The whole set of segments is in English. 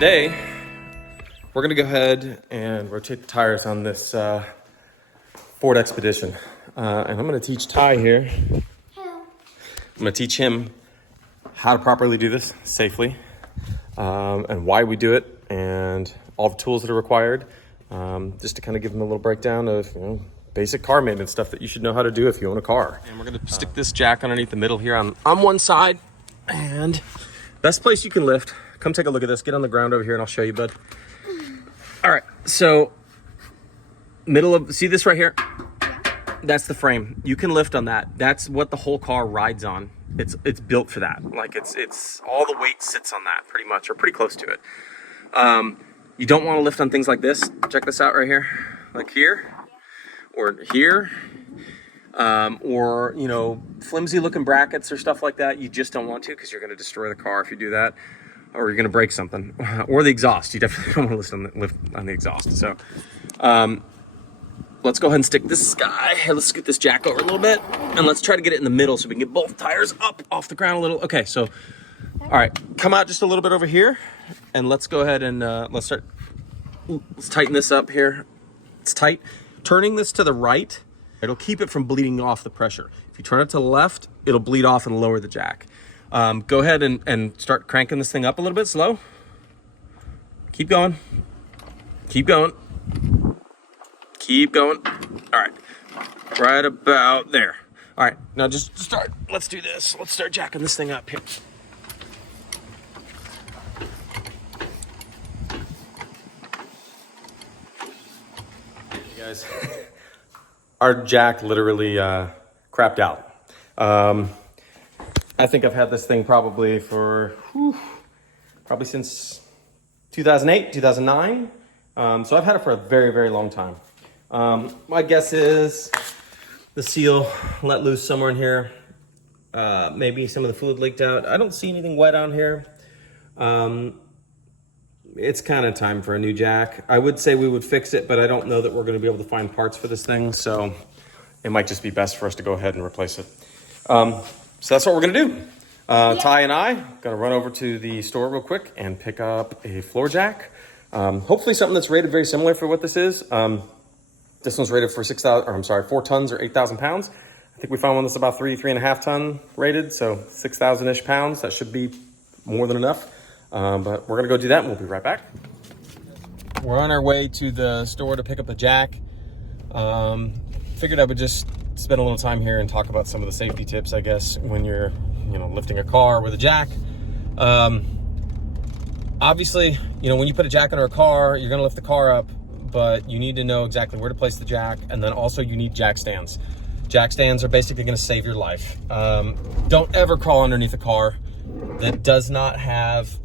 today we're gonna go ahead and rotate the tires on this Ford Expedition. And I'm gonna teach Ty here. Hello. I'm gonna teach him how to properly do this safely, and why we do it, and all the tools that are required, just to kind of give him a little breakdown of, you know, basic car maintenance stuff that you should know how to do if you own a car. And we're gonna stick this jack underneath the middle here on one side, and best place you can lift. Come take a look at this. Get on the ground over here and I'll show you, bud. All right, so middle of, see this right here? That's the frame. You can lift on that. That's what the whole car rides on. It's built for that. Like it's all the weight sits on that pretty much, or pretty close to it. You don't want to lift on things like this. Check this out right here, like here, or here, or, you know, flimsy looking brackets or stuff like that. You just don't want to, because you're going to destroy the car if you do that, or you're going to break something, or the exhaust. You definitely don't want to lift on the exhaust. So let's go ahead and stick this guy. Let's scoot this jack over a little bit, and let's try to get it in the middle so we can get both tires up off the ground a little. Okay, so, all right, come out just a little bit over here, and let's go ahead and let's tighten this up here. It's tight. Turning this to the right, it'll keep it from bleeding off the pressure. If you turn it to the left, it'll bleed off and lower the jack. Go ahead and start cranking this thing up a little bit slow. Keep going. Keep going. Keep going. All right. Right about there. All right. Now just start. Let's do this. Let's start jacking this thing up here. Hey guys. Our jack literally crapped out. I think I've had this thing probably since 2008, 2009. So I've had it for a very, very long time. My guess is the seal let loose somewhere in here. Maybe some of the fluid leaked out. I don't see anything wet on here. It's kind of time for a new jack. I would say we would fix it, but I don't know that we're going to be able to find parts for this thing. So it might just be best for us to go ahead and replace it. So that's what we're going to do. Ty and I going to run over to the store real quick and pick up a floor jack. Hopefully something that's rated very similar for what this is. This one's rated for 4 tons or 8,000 pounds. I think we found one that's about 3.5 ton rated. So 6,000-ish pounds. That should be more than enough. But we're going to go do that and we'll be right back. We're on our way to the store to pick up the jack. Figured I would just spend a little time here and talk about some of the safety tips, I guess, when you're, you know, lifting a car with a jack. Obviously, you know, when you put a jack under a car, you're gonna lift the car up, but you need to know exactly where to place the jack, and then also you need jack stands. Jack stands are basically gonna save your life. Don't ever crawl underneath a car that does not have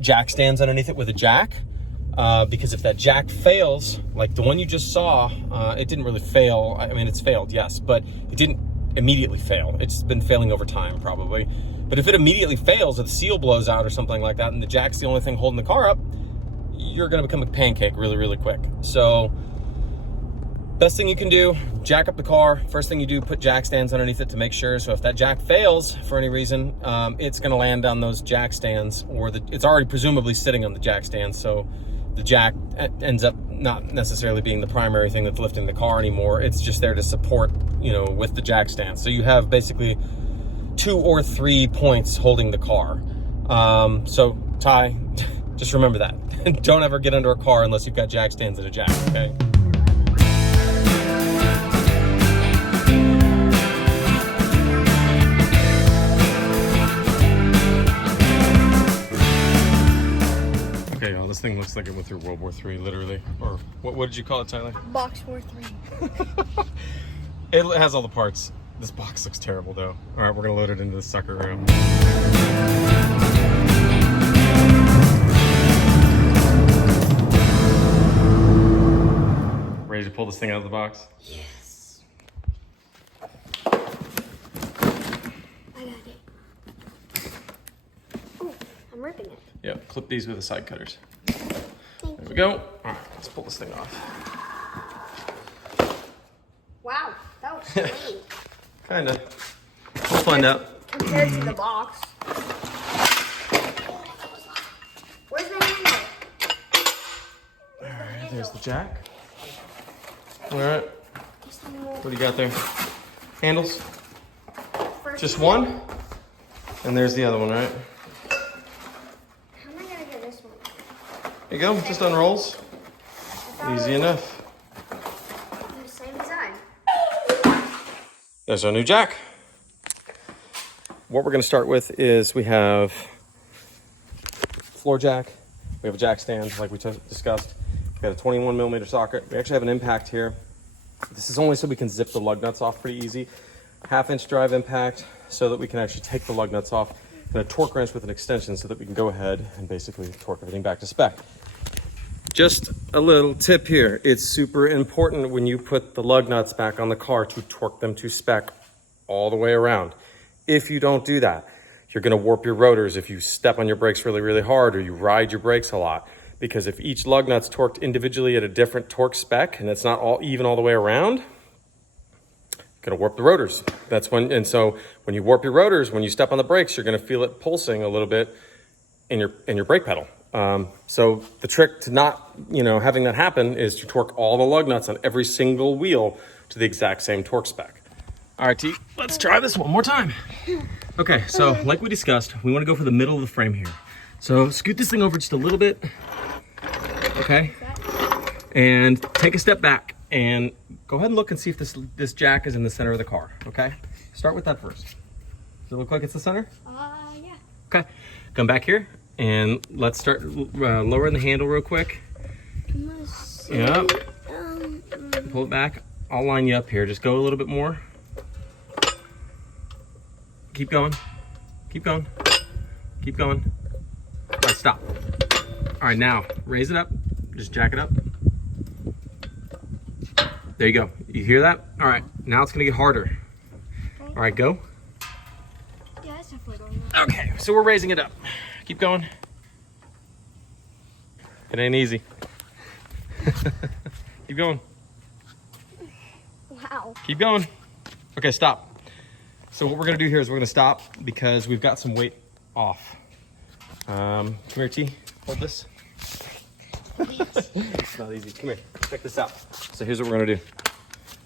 jack stands underneath it with a jack. Because if that jack fails, like the one you just saw, it didn't really fail. I mean, it's failed, yes, but it didn't immediately fail. It's been failing over time, probably. But if it immediately fails, if the seal blows out or something like that, and the jack's the only thing holding the car up, you're gonna become a pancake really, really quick. So, best thing you can do, jack up the car. First thing you do, put jack stands underneath it to make sure. So if that jack fails for any reason, it's gonna land on those jack stands, or it's already presumably sitting on the jack stands. So the jack ends up not necessarily being the primary thing that's lifting the car anymore. It's just there to support, you know, with the jack stand. So you have basically 2 or 3 points holding the car. So Ty, just remember that. Don't ever get under a car unless you've got jack stands and a jack, okay? This thing looks like it went through World War III, literally. Or what did you call it, Tyler? Box War 3. It has all the parts. This box looks terrible, though. All right, we're gonna load it into this sucker room. Ready to pull this thing out of the box? Yes. I got it. Oh, I'm ripping it. Yep, clip these with the side cutters. There we go. All right, let's pull this thing off. Wow, that was strange. Kinda. We'll find out. Compared to the box. Where's the handle? There's the jack. All right. What do you got there? Handles? Just one? And there's the other one, right? How am I gonna get this one? There you go, just unrolls. Easy enough. The same design. There's our new jack. What we're gonna start with is we have floor jack. We have a jack stand like we discussed. We got a 21 millimeter socket. We actually have an impact here. This is only so we can zip the lug nuts off pretty easy. 1/2 inch drive impact so that we can actually take the lug nuts off, and a torque wrench with an extension so that we can go ahead and basically torque everything back to spec. Just a little tip here. It's super important when you put the lug nuts back on the car to torque them to spec all the way around. If you don't do that, you're gonna warp your rotors if you step on your brakes really, really hard or you ride your brakes a lot. Because if each lug nut's torqued individually at a different torque spec and it's not all even all the way around, gonna warp the rotors. And so when you warp your rotors, when you step on the brakes, you're gonna feel it pulsing a little bit in your brake pedal. So the trick to not, having that happen is to torque all the lug nuts on every single wheel to the exact same torque spec. All right, T, let's try this one more time. Okay, so like we discussed, we wanna go for the middle of the frame here. So scoot this thing over just a little bit, okay? And take a step back and go ahead and look and see if this jack is in the center of the car, okay? Start with that first. Does it look like it's the center? Yeah. Okay, come back here and let's start lowering the handle real quick. Yeah. Pull it back. I'll line you up here. Just go a little bit more. Keep going. Keep going. Keep going. All right, stop. All right, now raise it up. Just jack it up. There you go. You hear that? All right, now it's gonna get harder. Okay. All right, go. Yeah, that's definitely going. Okay, so we're raising it up. Keep going. It ain't easy. Keep going. Wow. Keep going. Okay, stop. So what we're gonna do here is we're gonna stop because we've got some weight off. Come here, T. Hold this. It's not easy. Come here. Check this out. So here's what we're gonna do.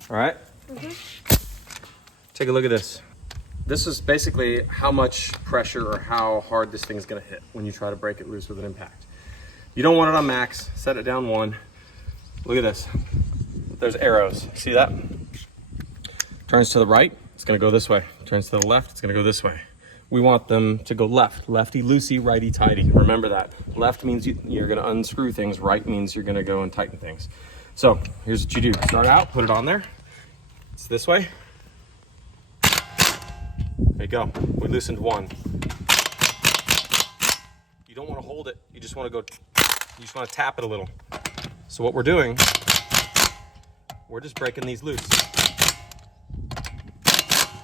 All right? Take a look at this. This is basically how much pressure or how hard this thing is gonna hit when you try to break it loose with an impact. You don't want it on max. Set it down 1. Look at this. There's arrows. See that? Turns to the right, it's gonna go this way. Turns to the left, it's gonna go this way. We want them to go left. Lefty loosey, righty tighty. Remember that. Left means you're gonna unscrew things. Right means you're gonna go and tighten things. So here's what you do. Start out, put it on there. It's this way. There you go. We loosened 1. You don't wanna hold it. You just wanna tap it a little. So what we're doing, we're just breaking these loose.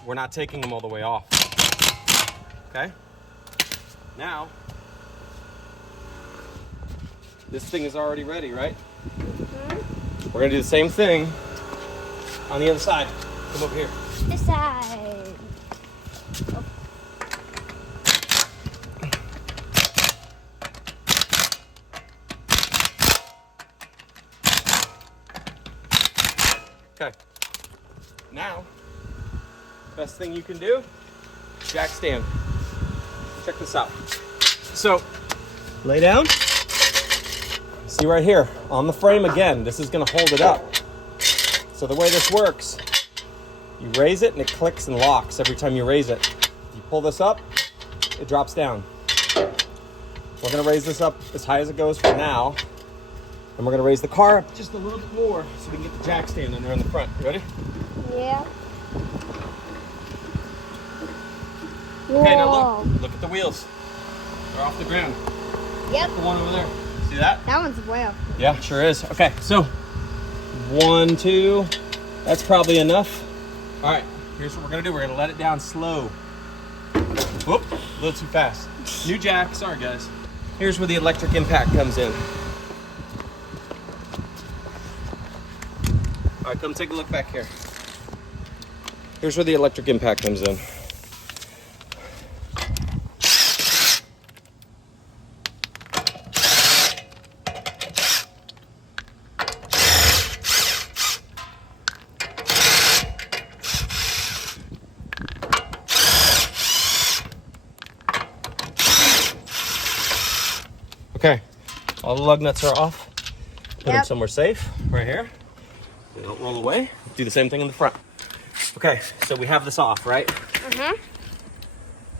We're not taking them all the way off. Okay? Now, this thing is already ready, right? We're gonna do the same thing on the other side. Come over here. This side. Okay. Now, best thing you can do, jack stand. Check this out. So, lay down. See right here, on the frame again, this is gonna hold it up. So the way this works, you raise it and it clicks and locks every time you raise it. You pull this up, it drops down. We're gonna raise this up as high as it goes for now. And we're gonna raise the car up just a little bit more so we can get the jack stand in there in the front. You ready? Yeah. Okay, now look at the wheels. They're off the ground. Yep. The one over there. See that? That one's way up. Yeah, sure is. Okay, so 1, 2, that's probably enough. All right, here's what we're gonna do. We're gonna let it down slow. Whoop, a little too fast. New jack, sorry guys. Here's where the electric impact comes in. All right, come take a look back here. Here's where the electric impact comes in. Okay, all the lug nuts are off. Put them Yep. somewhere safe, right here. They don't roll away. Do the same thing in the front. Okay, so we have this off, right?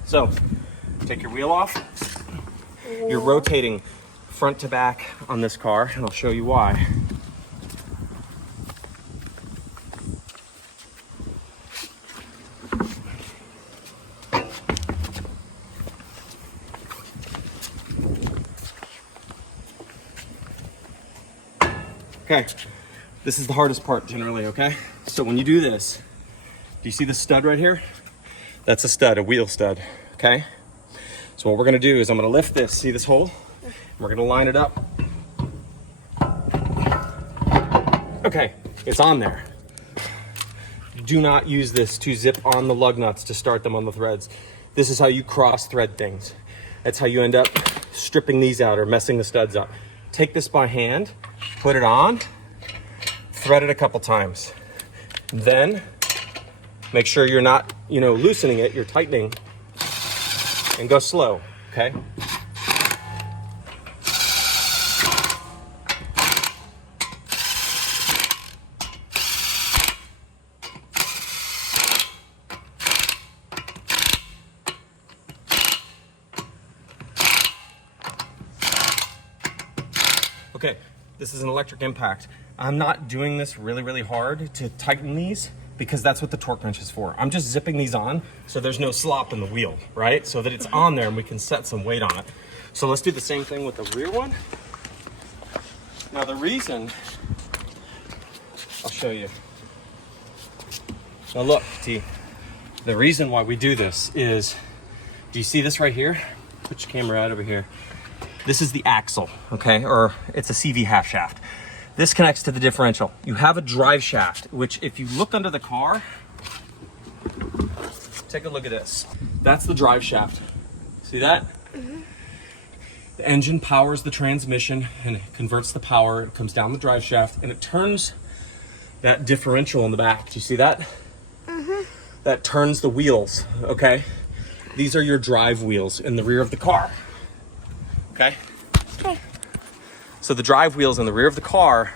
So, take your wheel off. You're rotating front to back on this car, and I'll show you why. Okay, this is the hardest part generally, okay? So when you do this, do you see the stud right here? That's a stud, a wheel stud, okay? So what we're gonna do is I'm gonna lift this, see this hole? And we're gonna line it up. Okay, it's on there. Do not use this to zip on the lug nuts to start them on the threads. This is how you cross thread things. That's how you end up stripping these out or messing the studs up. Take this by hand, put it on, thread it a couple times. Then make sure you're not, loosening it, you're tightening, and go slow, okay? Okay, this is an electric impact. I'm not doing this really, really hard to tighten these because that's what the torque wrench is for. I'm just zipping these on so there's no slop in the wheel, right? So that it's on there and we can set some weight on it. So let's do the same thing with the rear one. Now the reason, I'll show you. Now look, T, the reason why we do this is, do you see this right here? Put your camera right over here. This is the axle, okay? Or it's a CV half shaft. This connects to the differential. You have a drive shaft, which if you look under the car, take a look at this. That's the drive shaft. See that? The engine powers the transmission and it converts the power. It comes down the drive shaft and it turns that differential in the back. Do you see that? That turns the wheels, okay? These are your drive wheels in the rear of the car. Okay? Okay. So the drive wheels in the rear of the car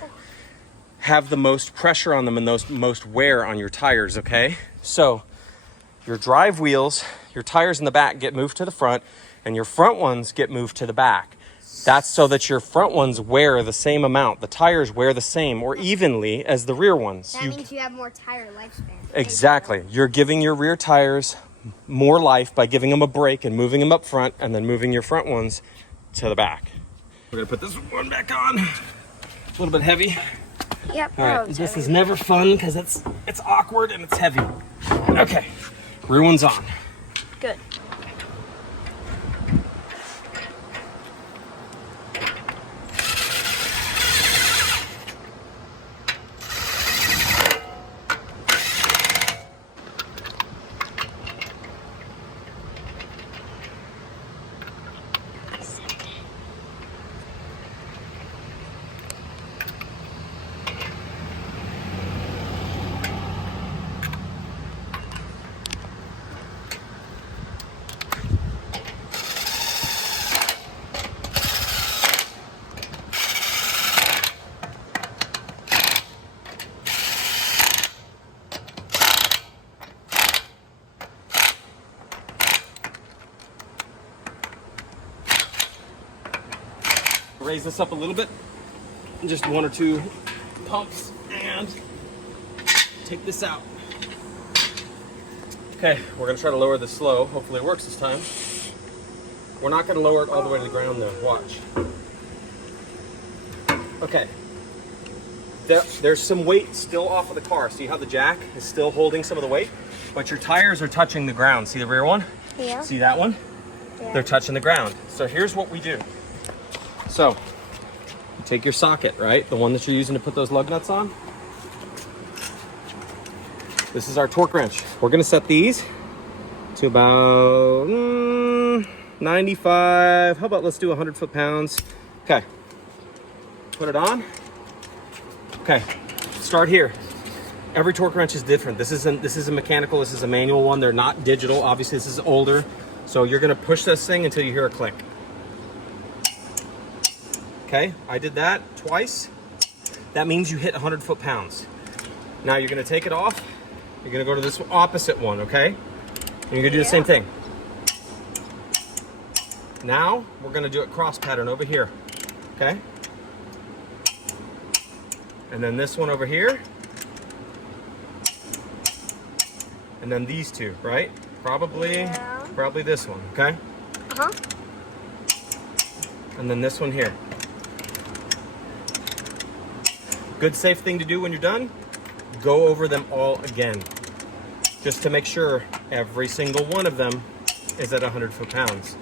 have the most pressure on them and the most wear on your tires, okay? So your drive wheels, your tires in the back get moved to the front and your front ones get moved to the back. That's so that your front ones wear the same amount. The tires wear the same or evenly as the rear ones. That means you have more tire lifespan. Exactly. You're giving your rear tires more life by giving them a break and moving them up front and then moving your front ones to the back. We're gonna put this one back on. A little bit heavy. Yep. All right, this is never fun because it's awkward and it's heavy. Okay, rear one's on. Good. Raise this up a little bit, just one or two pumps, and take this out. Okay, we're gonna try to lower this slow. Hopefully it works this time. We're not gonna lower it all the way to the ground though, watch. Okay, there's some weight still off of the car. See how the jack is still holding some of the weight? But your tires are touching the ground. See the rear one? Yeah. See that one? Yeah. They're touching the ground. So here's what we do. So, take your socket, right? The one that you're using to put those lug nuts on. This is our torque wrench. We're gonna set these to about 95, how about let's do 100 foot-pounds. Okay, put it on. Okay, start here. Every torque wrench is different. This is a mechanical, this is a manual one. They're not digital, obviously this is older. So you're gonna push this thing until you hear a click. Okay, I did that twice. That means you hit 100 foot-pounds. Now you're gonna take it off. You're gonna go to this opposite one, okay? And you're gonna do the same thing. Now, we're gonna do it cross pattern over here, okay? And then this one over here. And then these two, right? Probably this one, okay? Uh-huh. And then this one here. Good safe thing to do when you're done, go over them all again. Just to make sure every single one of them is at 100 foot-pounds.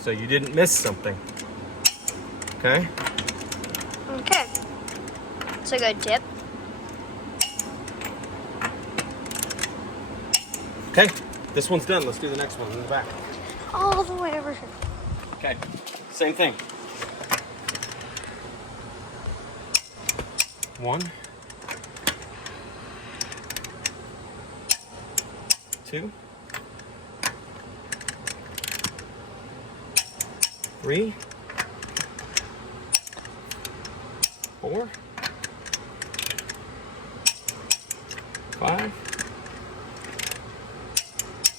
So you didn't miss something. Okay? Okay. It's a good tip. Okay, this one's done. Let's do the next one in the back. All the way over here. Okay, same thing. 1, 2, 3, 4, 5,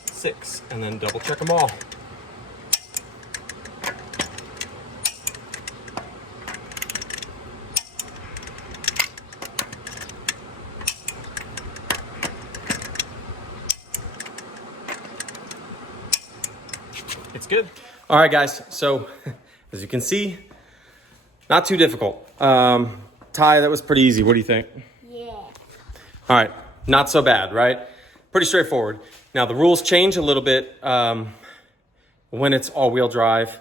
6, and then double check them all. It's good. All right, guys. So as you can see, not too difficult. Ty, that was pretty easy. What do you think? Yeah. All right, not so bad, right? Pretty straightforward. Now the rules change a little bit when it's all-wheel drive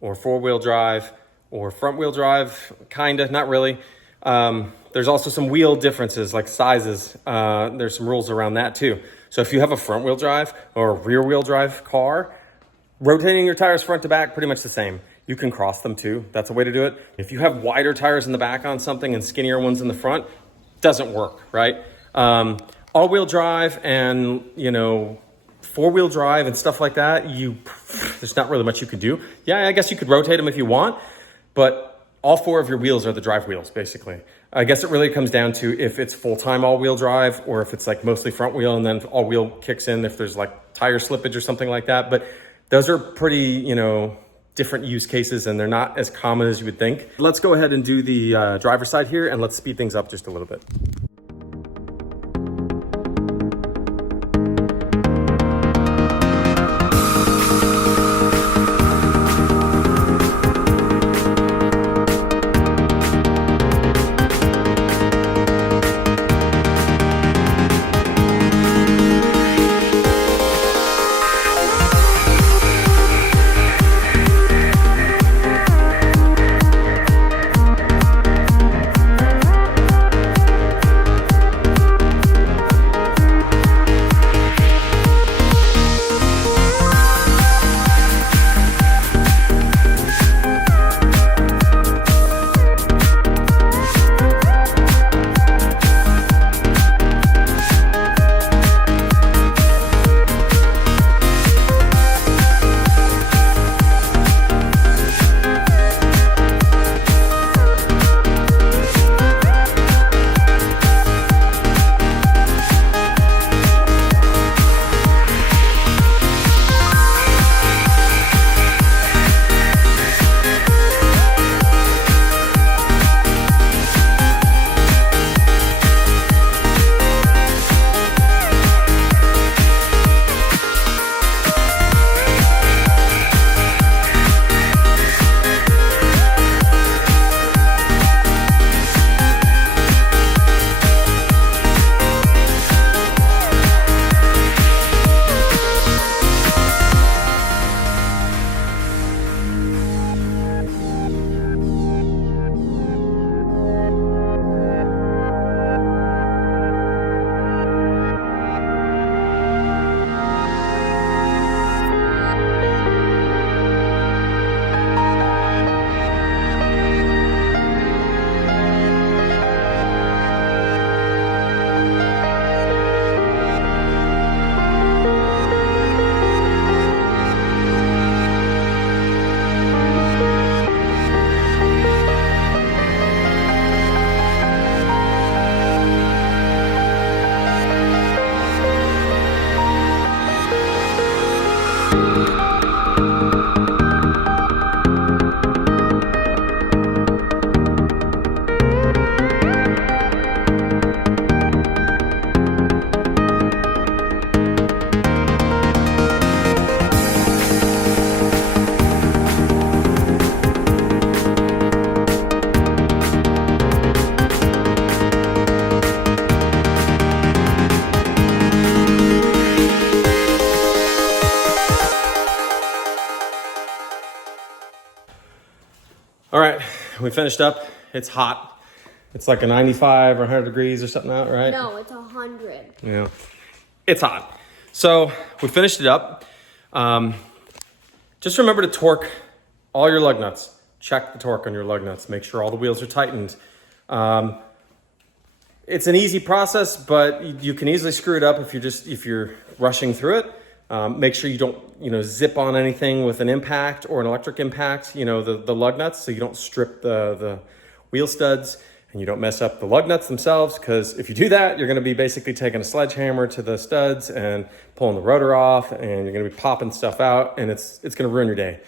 or four-wheel drive or front-wheel drive, kinda, not really. There's also some wheel differences like sizes. There's some rules around that too. So if you have a front-wheel drive or a rear-wheel drive car, rotating your tires front to back, pretty much the same. You can cross them too. That's a way to do it. If you have wider tires in the back on something and skinnier ones in the front, doesn't work, right? All-wheel drive and, you know, four-wheel drive and stuff like that, there's not really much you could do. Yeah, I guess you could rotate them if you want, but all four of your wheels are the drive wheels, basically. I guess it really comes down to if it's full-time all-wheel drive or if it's like mostly front wheel and then all-wheel kicks in if there's like tire slippage or something like that. But those are pretty, you know, different use cases and they're not as common as you would think. Let's go ahead and do the driver's side here and let's speed things up just a little bit. All right, we finished up. It's hot. It's like a 95 or 100 degrees or something out, right? No, it's 100. Yeah, it's hot. So we finished it up. Just remember to torque all your lug nuts. Check the torque on your lug nuts. Make sure all the wheels are tightened. It's an easy process, but you can easily screw it up if you're rushing through it. Make sure you don't, zip on anything with an impact or an electric impact, the lug nuts, so you don't strip the wheel studs and you don't mess up the lug nuts themselves, because if you do that, you're going to be basically taking a sledgehammer to the studs and pulling the rotor off, and you're going to be popping stuff out, and it's going to ruin your day.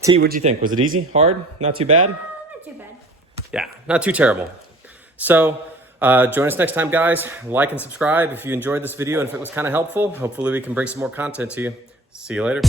T, what'd you think? Was it easy? Hard? Not too bad? Not too bad. Yeah, not too terrible. So join us next time, guys. Like and subscribe if you enjoyed this video and if it was kind of helpful. Hopefully we can bring some more content to you. See you later.